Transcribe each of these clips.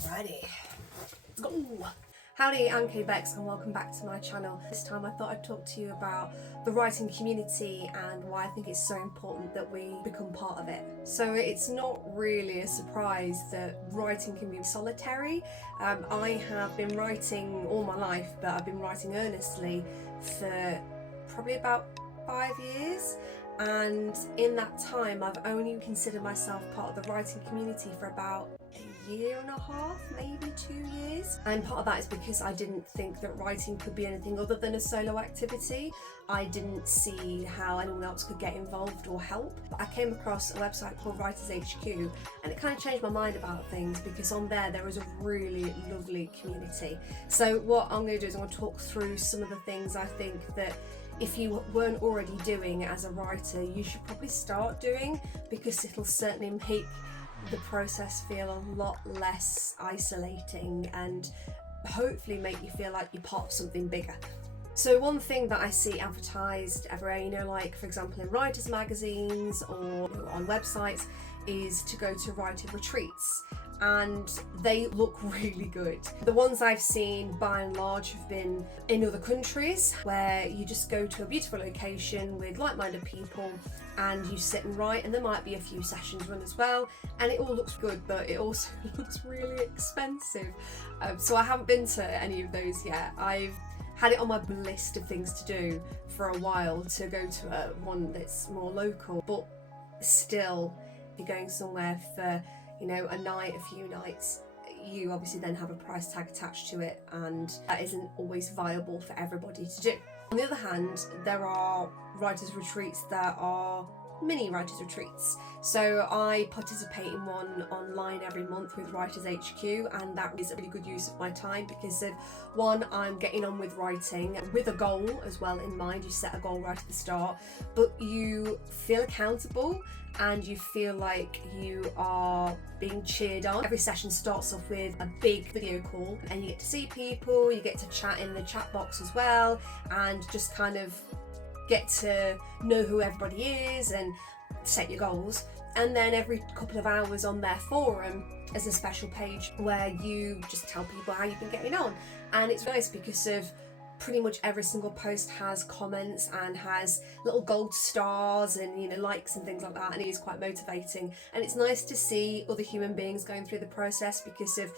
Alrighty, let's go. Howdy, I'm Kay Bex and welcome back to my channel. This time I thought I'd talk to you about the writing community and why I think it's so important that we become part of it. So it's not really a surprise that writing can be solitary. I have been writing all my life, but I've been writing earnestly for probably about 5 years. And in that time, I've only considered myself part of the writing community for about a year and a half, maybe 2 years. And part of that is because I didn't think that writing could be anything other than a solo activity. I didn't see how anyone else could get involved or help. I came across a website called Writers HQ, and it kind of changed my mind about things because on there is a really lovely community. So what I'm going to do is I'm going to talk through some of the things I think that if you weren't already doing as a writer, you should probably start doing, because it'll certainly make the process feel a lot less isolating and hopefully make you feel like you're part of something bigger. So one thing that I see advertised everywhere, like for example in writers magazines or on websites, is to go to writer retreats. And they look really good. The ones I've seen by and large have been in other countries where you just go to a beautiful location with like-minded people and you sit and write, and there might be a few sessions run as well, and it all looks good, but it also looks really expensive. So I haven't been to any of those yet. I've had it on my list of things to do for a while, to go to one that's more local, but still, if you're going somewhere for a night, a few nights, you obviously then have a price tag attached to it, and that isn't always viable for everybody to do. On the other hand, there are writers' retreats that are mini writers' retreats. So I participate in one online every month with Writers HQ, and that is a really good use of my time because of one, I'm getting on with writing with a goal as well in mind. You set a goal right at the start, but you feel accountable and you feel like you are being cheered on. Every session starts off with a big video call and you get to see people, you get to chat in the chat box as well, and just kind of get to know who everybody is and set your goals. And then every couple of hours on their forum is a special page where you just tell people how you've been getting on. And it's nice because of pretty much every single post has comments and has little gold stars and likes and things like that, and it is quite motivating. And it's nice to see other human beings going through the process, because of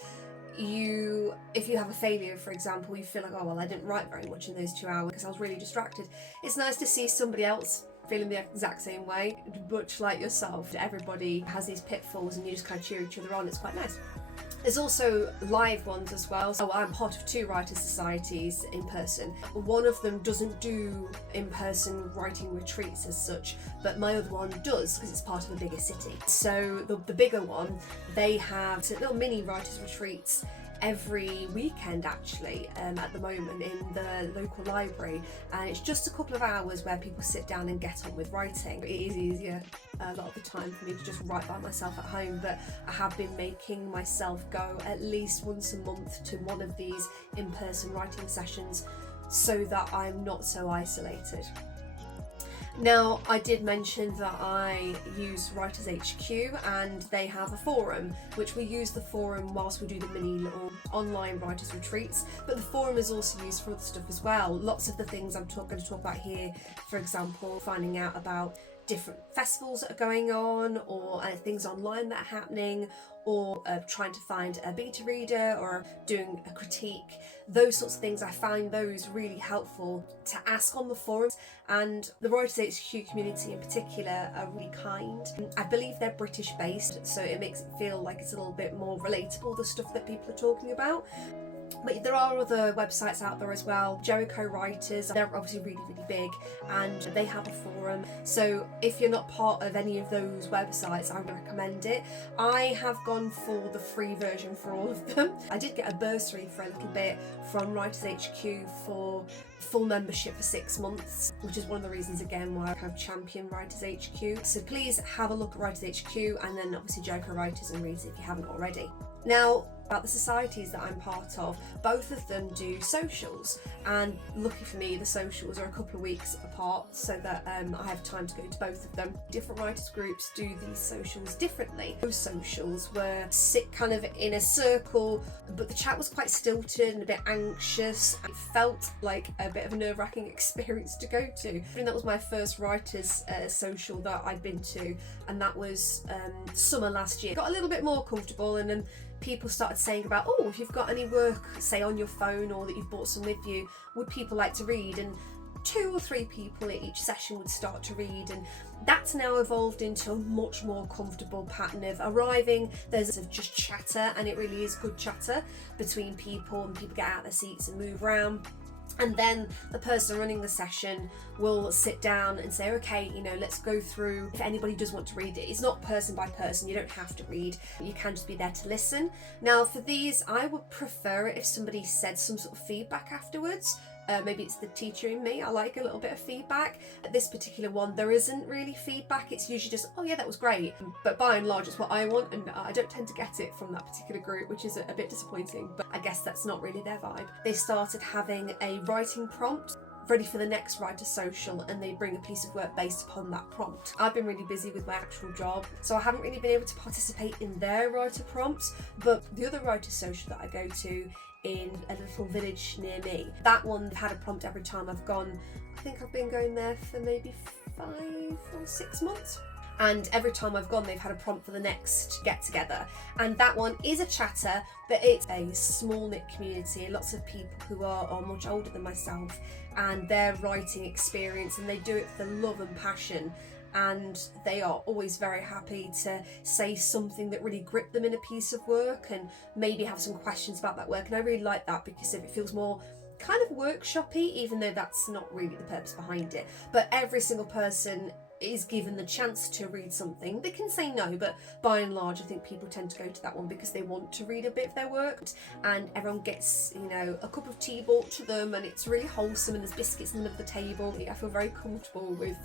if you have a failure, for example, you feel like, oh well, I didn't write very much in those 2 hours because I was really distracted. It's nice to see somebody else feeling the exact same way, much like yourself. Everybody has these pitfalls and you just kind of cheer each other on. It's quite nice. There's also live ones as well. So I'm part of 2 writers' societies in person. One of them doesn't do in-person writing retreats as such, but my other one does because it's part of a bigger city. So the bigger one, they have little mini writers' retreats every weekend actually at the moment in the local library, and it's just a couple of hours where people sit down and get on with writing. It is easier a lot of the time for me to just write by myself at home, but I have been making myself go at least once a month to one of these in-person writing sessions so that I'm not so isolated. Now, I did mention that I use Writers HQ and they have a forum, which we use the forum whilst we do the mini little online writers retreats, but the forum is also used for other stuff as well. Lots of the things I'm going to talk about here, for example, finding out about different festivals that are going on, or things online that are happening, or trying to find a beta reader or doing a critique. Those sorts of things, I find those really helpful to ask on the forums. And the Writers HQ community in particular are really kind. I believe they're British based, so it makes it feel like it's a little bit more relatable, the stuff that people are talking about. But there are other websites out there as well. Jericho Writers, they're obviously really big, and they have a forum. So if you're not part of any of those websites, I would recommend it. I have gone for the free version for all of them. I did get a bursary for a little bit from Writers HQ for full membership for 6 months, which is one of the reasons again why I kind of champion Writers HQ. So please have a look at Writers HQ and then obviously Jericho Writers and read it if you haven't already. Now, about the societies that I'm part of. Both of them do socials, and lucky for me the socials are a couple of weeks apart so that I have time to go to both of them. Different writers groups do these socials differently. Those socials were sit kind of in a circle, but the chat was quite stilted and a bit anxious. It felt like a bit of a nerve-wracking experience to go to. And that was my first writers social that I'd been to, and that was summer last year. Got a little bit more comfortable, and then people started saying about, oh, if you've got any work, say on your phone, or that you've brought some with you, would people like to read? And 2 or 3 people at each session would start to read, and that's now evolved into a much more comfortable pattern of arriving. There's just chatter, and it really is good chatter between people, and people get out of their seats and move around. And then the person running the session will sit down and say, okay, let's go through, if anybody does want to read it. It's not person by person, you don't have to read, you can just be there to listen. Now for these, I would prefer it if somebody said some sort of feedback afterwards. Maybe it's the teacher in me, I like a little bit of feedback. At this particular one, there isn't really feedback, it's usually just, oh yeah, that was great. But by and large, it's what I want, and I don't tend to get it from that particular group, which is a bit disappointing, but I guess that's not really their vibe. They started having a writing prompt ready for the next writer social, and they bring a piece of work based upon that prompt. I've been really busy with my actual job, so I haven't really been able to participate in their writer prompts, but the other writer social that I go to in a little village near me, that one had a prompt every time I've gone. I think I've been going there for maybe 5 or 6 months. And every time I've gone, they've had a prompt for the next get together. And that one is a chatter, but it's a small knit community, lots of people who are much older than myself, and their writing experience, and they do it for love and passion. And they are always very happy to say something that really gripped them in a piece of work, and maybe have some questions about that work. And I really like that, because if it feels more kind of workshoppy, even though that's not really the purpose behind it, but every single person is given the chance to read something. They can say no, but by and large I think people tend to go to that one because they want to read a bit of their work, and everyone gets a cup of tea brought to them, and it's really wholesome, and there's biscuits in the middle of the table. I feel very comfortable with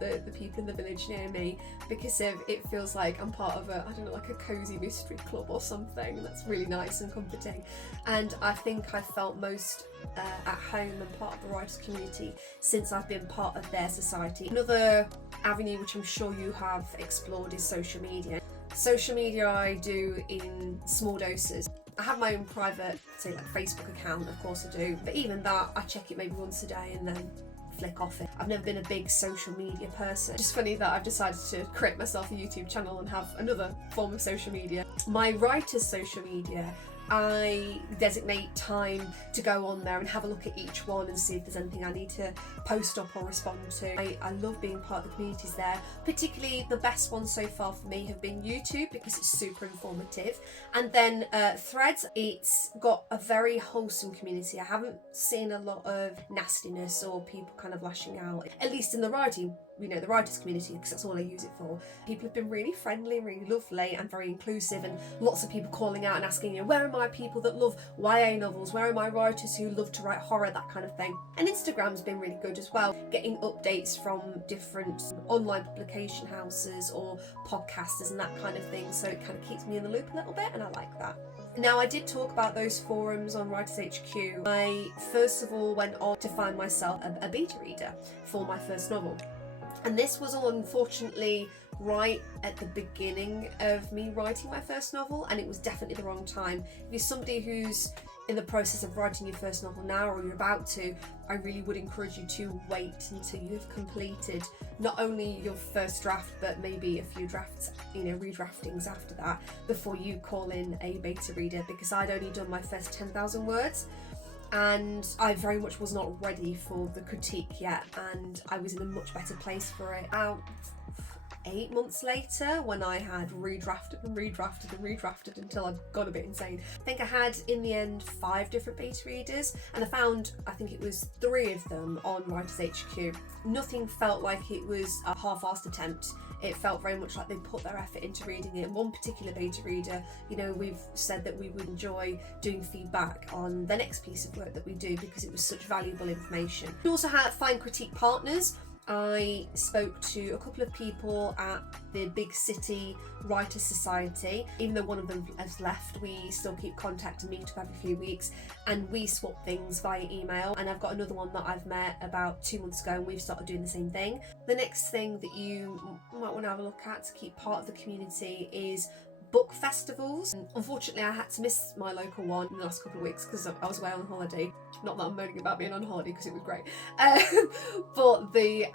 the people in the village near me, because it feels like I'm part of like a cozy mystery club or something. That's really nice and comforting, and I think I felt most at home and part of the writers community since I've been part of their society. Another avenue which I'm sure you have explored is social media. Social media I do in small doses. I have my own private, say like Facebook account, of course I do, but even that I check it maybe once a day and then flick off it. I've never been a big social media person. It's just funny that I've decided to create myself a YouTube channel and have another form of social media. My writer's social media, I designate time to go on there and have a look at each one and see if there's anything I need to post up or respond to. I love being part of the communities there. Particularly the best ones so far for me have been YouTube, because it's super informative, and then Threads. It's got a very wholesome community. I haven't seen a lot of nastiness or people kind of lashing out, at least in the writing, the writers community, because that's all I use it for. People have been really friendly, really lovely, and very inclusive, and lots of people calling out and asking, where are my people that love YA novels? Where are my writers who love to write horror? That kind of thing. And Instagram's been really good as well, getting updates from different online publication houses or podcasters and that kind of thing, so it kind of keeps me in the loop a little bit, and I like that. Now, I did talk about those forums on Writers HQ. I first of all went on to find myself a beta reader for my first novel. And this was unfortunately right at the beginning of me writing my first novel, and it was definitely the wrong time. If you're somebody who's in the process of writing your first novel now, or you're about to, I really would encourage you to wait until you have completed not only your first draft, but maybe a few drafts, redraftings after that, before you call in a beta reader, because I'd only done my first 10,000 words. And I very much was not ready for the critique yet, and I was in a much better place for it about 8 months later, when I had redrafted until I got a bit insane. I think I had in the end 5 different beta readers, and I think it was 3 of them on Writers HQ. Nothing felt like it was a half-assed attempt. It felt very much like they put their effort into reading it. One particular beta reader, we've said that we would enjoy doing feedback on the next piece of work that we do, because it was such valuable information. We also had Fine Critique partners. I spoke to a couple of people at the Big City Writers Society. Even though one of them has left, we still keep contact and meet up every few weeks, and we swap things via email. And I've got another one that I've met about 2 months ago, and we've started doing the same thing. The next thing that you might want to have a look at to keep part of the community is book festivals. Unfortunately, I had to miss my local one in the last couple of weeks because I was away on holiday. Not that I'm moaning about being on holiday, because it was great. But the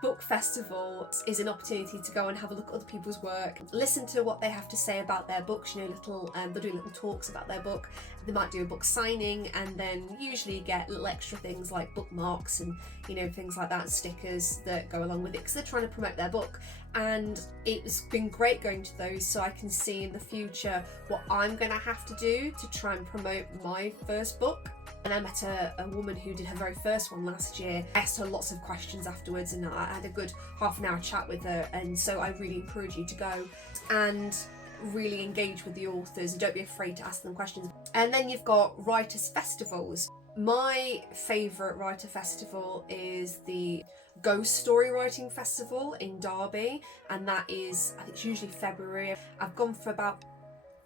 book festival is an opportunity to go and have a look at other people's work, listen to what they have to say about their books. You know, they're doing little talks about their book. They might do a book signing, and then usually get little extra things like bookmarks and, you know, things like that, stickers that go along with it, because they're trying to promote their book. And it's been great going to those, so I can see in the future what I'm going to have to do to try and promote my first book. And I met a woman who did her very first one last year. I asked her lots of questions afterwards, and I had a good half an hour chat with her. And so I really encourage you to go and really engage with the authors, and don't be afraid to ask them questions. And then you've got writers' festivals. My favourite writer festival is the Ghost Story Writing Festival in Derby, and that is, I think it's usually February. I've gone for about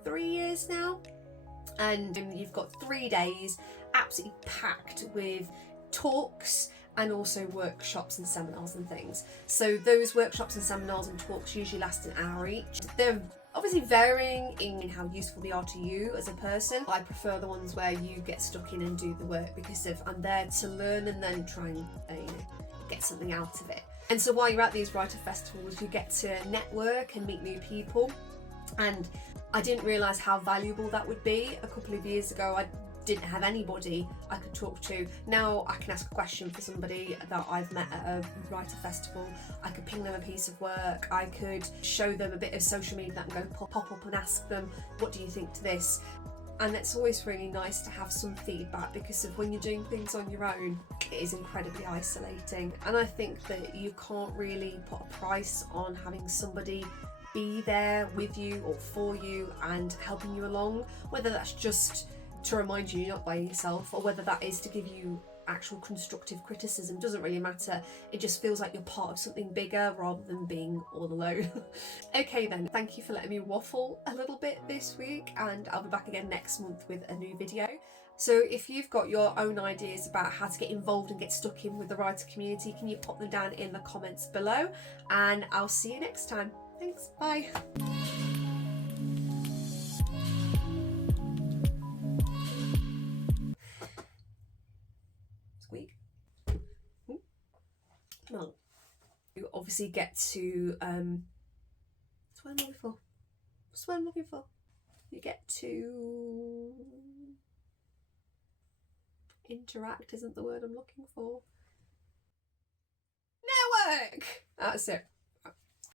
3 years now, and you've got 3 days absolutely packed with talks and also workshops and seminars and things. So those workshops and seminars and talks usually last an hour each. They're obviously varying in how useful they are to you as a person. I prefer the ones where you get stuck in and do the work, because I'm there to learn and then try and get something out of it. And so while you're at these writer festivals, you get to network and meet new people. And I didn't realise how valuable that would be. A couple of years ago, I didn't have anybody I could talk to. Now I can ask a question for somebody that I've met at a writer festival. I could ping them a piece of work. I could show them a bit of social media that I'm going to pop up and ask them, what do you think to this? And it's always really nice to have some feedback, because of when you're doing things on your own, it is incredibly isolating. And I think that you can't really put a price on having somebody be there with you or for you and helping you along, whether that's just to remind you you're not by yourself, or whether that is to give you actual constructive criticism. Doesn't really matter. It just feels like you're part of something bigger rather than being all alone. Okay then, thank you for letting me waffle a little bit this week, and I'll be back again next month with a new video. So if you've got your own ideas about how to get involved and get stuck in with the writer community, can you pop them down in the comments below, and I'll see you next time. Thanks, bye. Squeak. Ooh. Well, you obviously get to, that's what I'm looking for. That's what I'm looking for. You get to interact isn't the word I'm looking for. Network! That's it.